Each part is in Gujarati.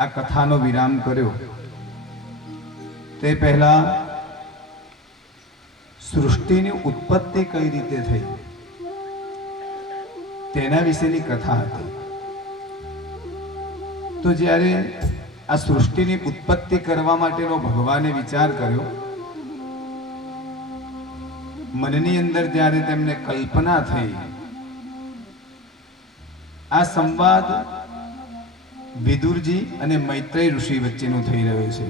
આ કથાનો વિરામ કર્યો તે પહેલા સૃષ્ટિની ઉત્પત્તિ કઈ રીતે થઈ તેના વિશેની કથા હતી। તો જ્યારે આ સૃષ્ટિની ઉત્પત્તિ કરવા માટેનો ભગવાને વિચાર કર્યો, મનની અંદર જ્યારે તેમને કલ્પના થઈ, આ સંવાદ વિદુરજી અને મૈત્રેય ઋષિ વચ્ચેનો થઈ રહ્યો છે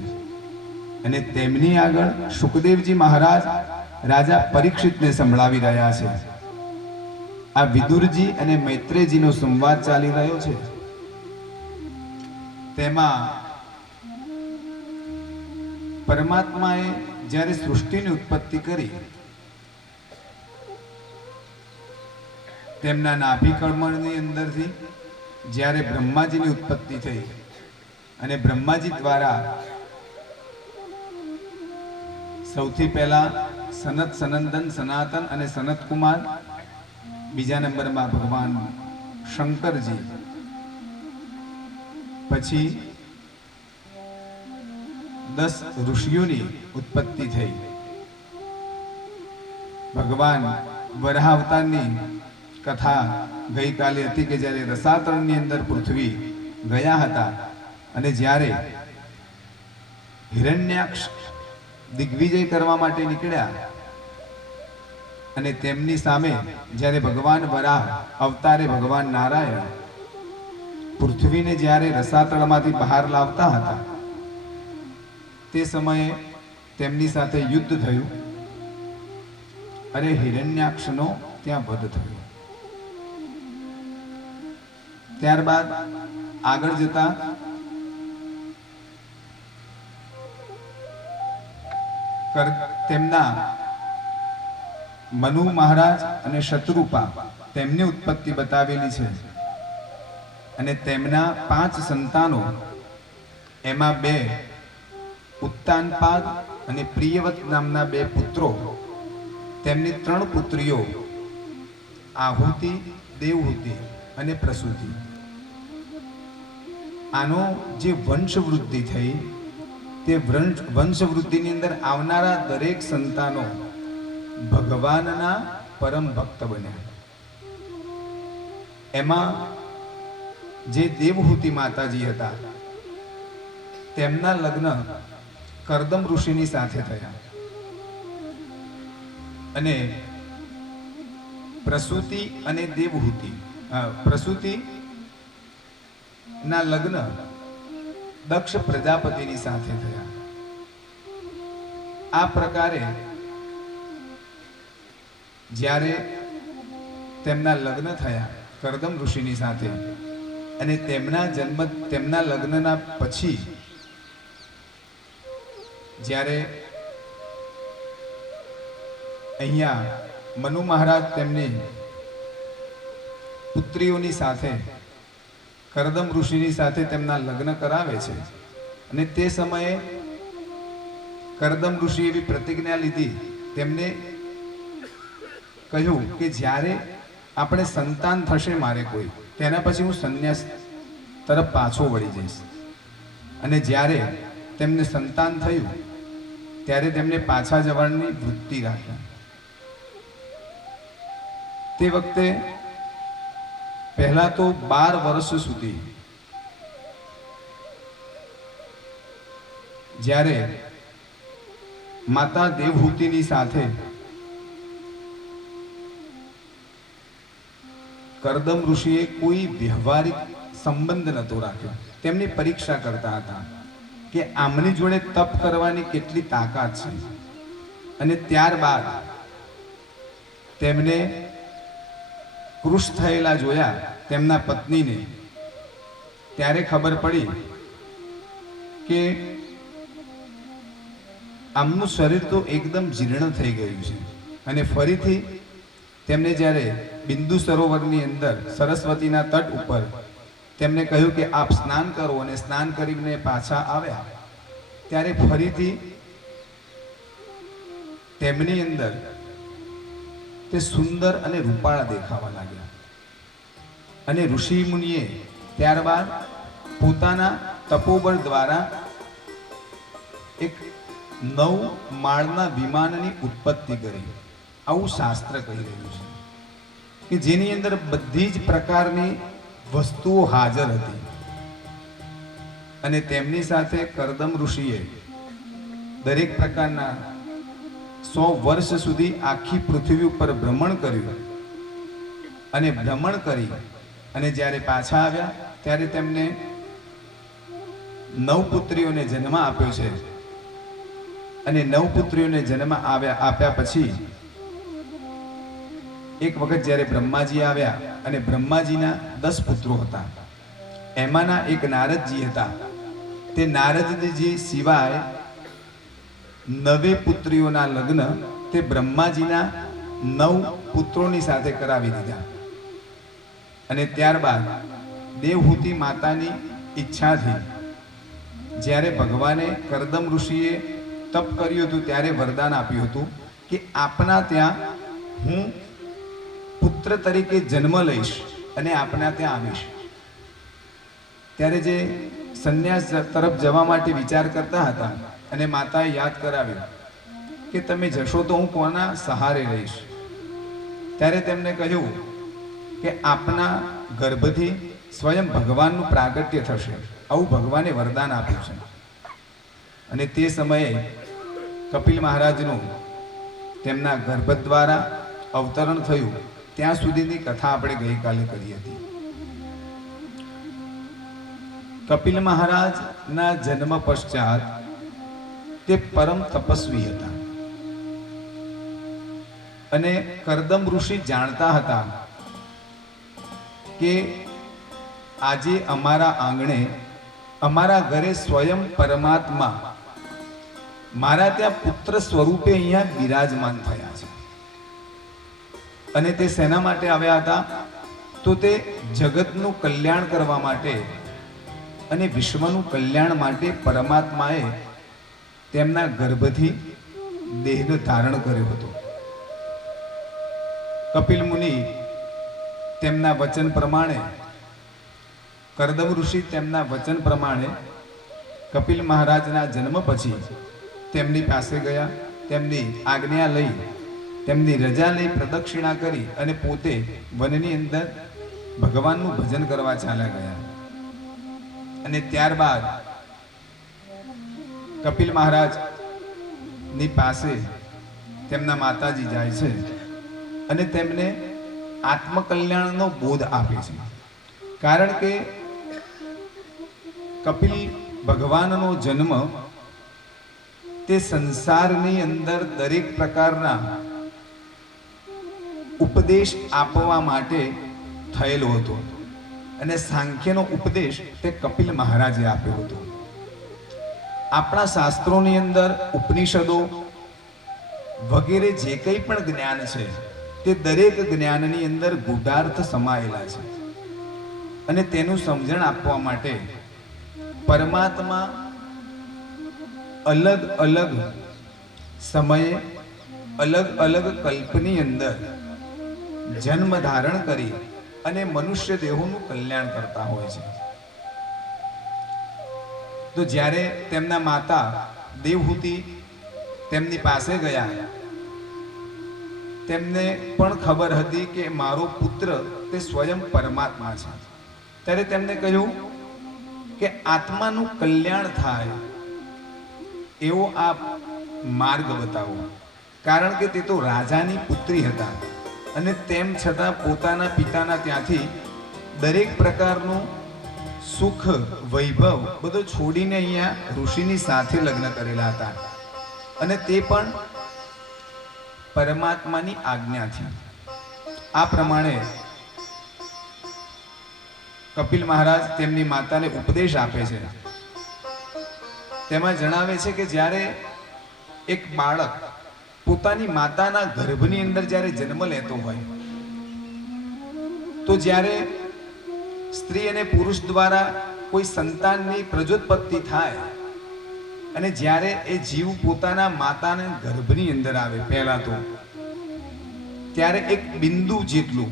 અને તેમની આગળ સુખદેવજી મહારાજ રાજા પરીક્ષિતને સંભળાવી રહ્યા છે। આ વિદુરજી અને મૈત્રેયજીનો સંવાદ ચાલી રહ્યો છે। તેમાં પરમાત્માએ જ્યારે સૃષ્ટિની ઉત્પત્તિ કરી, તેમના નાભિકમળની અંદરથી જ્યારે બ્રહ્માજીની ઉત્પત્તિ થઈ અને બ્રહ્માજી દ્વારા સૌથી પહેલા સનત, સનંદન, સનાતન અને સનત કુમાર, બીજા નંબરમાં ભગવાન શંકરજી, પછી 10 ઋષિઓની ઉત્પત્તિ થઈ। ભગવાન વરાહ અવતારની કથા ગઈકાલે હતી કે જ્યારે રસાતળની અંદર પૃથ્વી ગયા હતા અને જ્યારે હિરણ્યાક્ષ દિગ્વિજય કરવા માટે નીકળ્યા અને તેમની સામે જ્યારે ભગવાન વરાહ અવતારે ભગવાન નારાયણ પૃથ્વીને જ્યારે રસાતળમાંથી બહાર લાવતા હતા, તે સમયે તેમની સાથે યુદ્ધ થયું અને હિરણ્યાક્ષનો ત્યાં વધ થયો। ત્યારબાદ આગળ જતા તેમના મનુ મહારાજ અને શત્રુપા તેમની ઉત્પત્તિ બતાવેલી છે અને તેમના 5 સંતાનો, એમાં 2 ઉત્તાનપાદ અને પ્રિયવત નામના 2 પુત્રો, તેમની 3 પુત્રીઓ આહુતિ, દેવહૂતિ અને પ્રસૂતિ। આનો જે વંશવૃદ્ધિ થઈ, તે વંશવૃદ્ધિની અંદર આવનારા દરેક સંતાનો ભગવાનના પરમ ભક્ત બન્યા। એમાં જે દેવહૂતિ માતાજી હતા, તેમના લગ્ન કરદમ ઋષિની સાથે થયા અને પ્રસૂતિ અને દેવહૂતિ, પ્રસૂતિ ના લગ્ન દક્ષ પ્રજાપતિની સાથે થયા। આ પ્રકારે જ્યારે તેમના લગ્ન થયા કરદમ ઋષિની સાથે અને તેમના લગ્નના પછી જ્યારે અહીંયા મનુ મહારાજ તેમની પુત્રીઓની સાથે કરદમ ઋષિની સાથે તેમના લગ્ન કરાવે છે અને તે સમયે કરદમ ઋષિ એવી પ્રતિજ્ઞા લીધી, તેમને કહ્યું કે જ્યારે આપણે સંતાન થશે મારે કોઈ, તેના પછી હું સંન્યાસ તરફ પાછો વળી જઈશ। અને જ્યારે તેમને સંતાન થયું ત્યારે તેમને પાછા જવાની વૃત્તિ રાખી। તે વખતે પહેલા તો 12 વર્ષ સુધી જ્યારે માતા દેવહૂતિની સાથે કરદમ ઋષિએ કોઈ વ્યવહારિક સંબંધ નહોતો રાખ્યો। તેમની પરીક્ષા કરતા હતા કે આમની જોડે તપ કરવાની કેટલી તાકાત છે। અને ત્યારબાદ તેમને કૃશ થયેલા જોયા તેમના પત્નીને, ત્યારે ખબર પડી કે આમનું શરીર તો એકદમ જીર્ણ થઈ ગયું છે અને ફરીથી તેમને જ્યારે બિંદુ સરોવરની અંદર સરસ્વતીના તટ ઉપર તેમને કહ્યું કે આપ સ્નાન કરો, અને સ્નાન કરીને પાછા આવ્યા ત્યારે ફરીથી તેમની અંદર તે સુંદર અને રૂપાળા દેખાવા લાગ્યા અને ઋષિ મુનિએ ત્યારબાદ પોતાના તપોબળ દ્વારા એક 9 માળના વિમાનની ઉત્પત્તિ કરી, આવું શાસ્ત્ર કહી રહ્યું છે કે જેની અંદર બધી જ પ્રકારની વસ્તુઓ હાજર હતી. અને તેમની સાથે કરદમ ઋષિએ દરેક પ્રકારના 100 વર્ષ સુધી આખી પૃથ્વી ઉપર ભ્રમણ કર્યું. અને ભ્રમણ કરી અને જ્યારે પાછા આવ્યા ત્યારે તેમને 9 પુત્રીઓને જન્મ આપ્યો છે. અને 9 પુત્રીઓને જન્મ આપ્યા પછી એક વખત જ્યારે બ્રહ્માજી આવ્યા અને બ્રહ્માજીના 10 પુત્રો હતા, એમાંના એક નારદજી હતા. તે નારદજી સિવાય 9 પુત્રીઓના લગ્ન તે બ્રહ્માજીના 9 પુત્રોની સાથે કરાવી દીધા. અને ત્યારબાદ દેવહૂતિ માતાની ઈચ્છાથી જ્યારે ભગવાને કરદમ ઋષિએ તપ કર્યું હતું ત્યારે વરદાન આપ્યું હતું કે આપના ત્યાં હું પુત્ર તરીકે જન્મ લઈશ અને આપના ત્યાં આવીશ. ત્યારે જે સંન્યાસ તરફ જવા માટે વિચાર કરતા હતા અને માતાએ યાદ કરાવ્યું કે તમે જશો તો હું કોના સહારે રહીશ. ત્યારે તેમને કહ્યું કે આપના ગર્ભથી સ્વયં ભગવાનનું પ્રાગટ્ય થશે, આવું ભગવાને વરદાન આપ્યું છે. અને તે સમયે કપિલ મહારાજનું તેમના ગર્ભ દ્વારા અવતરણ થયું. ત્યાં સુધીની કથા આપણે ગઈકાલે કરી હતી. કપિલ મહારાજના જન્મ પશ્ચાત તે પરમ તપસ્વી હતા. અને કરદમ ઋષિ જાણતા હતા કે આજે અમારા આંગણે અમારા ઘરે સ્વયં પરમાત્મા મારા ત્યાં પુત્ર સ્વરૂપે અહીંયા બિરાજમાન થયા છે. અને તે શેના માટે આવ્યા હતા? તો તે જગતનું કલ્યાણ કરવા માટે અને વિશ્વનું કલ્યાણ માટે પરમાત્માએ તેમના ગર્ભથી દેહનું ધારણ કર્યો હતો. કપિલ મુનિ તેમના વચન પ્રમાણે, કરદમ ઋષિ તેમના વચન પ્રમાણે કપિલ મહારાજના જન્મ પછી તેમની પાસે ગયા. તેમની આજ્ઞા લઈ, તેમની રજા લઈ, પ્રદક્ષિણા કરી અને પોતે વનની અંદર ભગવાનનું ભજન કરવા ચાલ્યા ગયા. અને ત્યારબાદ કપિલ મહારાજની પાસે તેમના માતાજી જાય છે અને તેમને આત્મકલ્યાણનો બોધ આપે છે. કારણ કે કપિલ ભગવાનનો જન્મ તે સંસારની અંદર દરેક પ્રકારના ઉપદેશ આપવા માટે થયેલો હતો. અને સાંખ્યનો ઉપદેશ તે કપિલ મહારાજે આપ્યો હતો. આપણા શાસ્ત્રોની અંદર ઉપનિષદો વગેરે જે કંઈ પણ જ્ઞાન છે તે દરેક જ્ઞાનની અંદર ગૂઢાર્થ સમાયેલા છે. અને તેનું સમજણ આપવા માટે પરમાત્મા અલગ અલગ સમયે અલગ અલગ કલ્પની અંદર જન્મ ધારણ કરી અને મનુષ્ય દેહોનું કલ્યાણ કરતા હોય છે. તો જ્યારે તેમના માતા દેવહૂતિ તેમની પાસે ગયા, તેમને પણ ખબર હતી કે મારો પુત્ર તે સ્વયં પરમાત્મા છે. ત્યારે તેમને કહ્યું કે આત્માનું કલ્યાણ થાય એવો આપ માર્ગ બતાવો. કારણ કે તે તો રાજાની પુત્રી હતા અને તેમ છતાં પોતાના પિતાના ત્યાંથી દરેક પ્રકારનું સુખ વૈભવ બધું છોડીને અહીંયા ઋષિની સાથે લગ્ન કરેલા હતા. અને તે પણ પરમાત્માની આજ્ઞાથી. આ પ્રમાણે કપિલ મહારાજ તેમની માતાને ઉપદેશ આપે છે. તેમાં જણાવે છે કે જ્યારે એક બાળક પોતાની માતાના ગર્ભની અંદર જ્યારે જન્મ લેતો હોય તો જ્યારે સ્ત્રી અને પુરુષ દ્વારા કોઈ સંતાનની પ્રજોત્પત્તિ થાય અને જ્યારે એ જીવ પોતાના માતાના ગર્ભની અંદર આવે, પહેલા તો ત્યારે એક બિંદુ જેટલું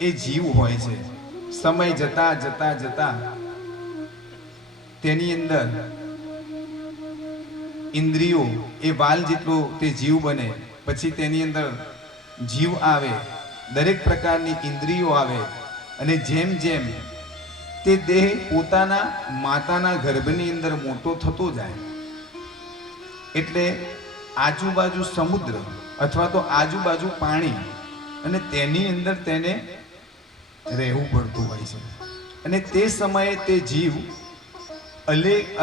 એ જીવ હોય છે સમય જતા જતા જતા તેની અંદર ઇન્દ્રિયો એ વાલ જેટલો તે જીવ બને, પછી તેની અંદર જીવ આવે, દરેક પ્રકારની ઇન્દ્રિયો આવે, અને જેમ જેમ તે દેહ પોતાના માતાના ગર્ભની અંદર મોટો થતો જાય, એટલે આજુબાજુ સમુદ્ર અથવા તો આજુબાજુ પાણી, અને તેની અંદર તેને રહેવું પડતું હોય છે. અને તે સમયે તે જીવ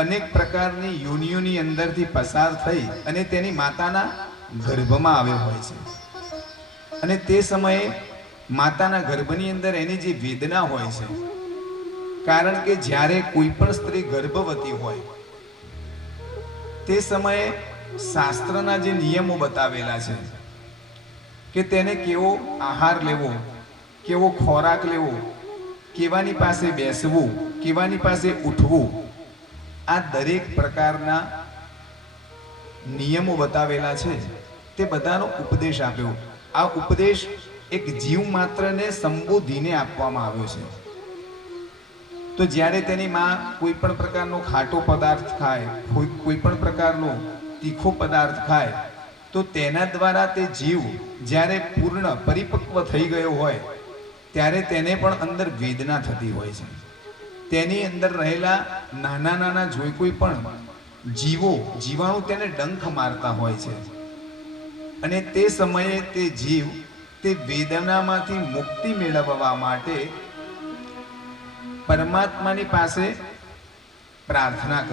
અનેક પ્રકારની યોનિઓની અંદરથી પસાર થઈ અને તેની માતાના ગર્ભમાં આવ્યો હોય છે. અને તે સમયે માતાના ગર્ભની અંદર એની જે વેદના હોય છે, કારણ કે જ્યારે કોઈ પણ સ્ત્રી ગર્ભવતી હોય તે સમયે શાસ્ત્રના જે નિયમો બતાવેલા છે કે તેને કેવો આહાર લેવો, કેવો ખોરાક લેવો, કેવાની પાસે બેસવું, કેવાની પાસે ઉઠવું, આ દરેક પ્રકારના નિયમો બતાવેલા છે. તે બધાનો ઉપદેશ આપ્યો. આ ઉપદેશ એક જીવ માત્રને સંબોધીને આપવામાં આવ્યો છે. તો જ્યારે તેની માં કોઈ પણ પ્રકારનો ખાટો પદાર્થ ખાય, કોઈ પણ પ્રકારનો તીખો પદાર્થ ખાય, તો તેના દ્વારા તે જીવ જ્યારે પૂર્ણ પરિપક્વ થઈ ગયો હોય ત્યારે તેને પણ અંદર વેદના થતી હોય છે. તેની અંદર રહેલા નાના નાના જોઈ કોઈ પણ જીવાણુ તેને ડંખ મારતા હોય છે. અને તે સમયે તે જીવ તે વેદનામાંથી મુક્તિ મેળવવા માટે પરમાત્માની પાસે પ્રાર્થના કરે.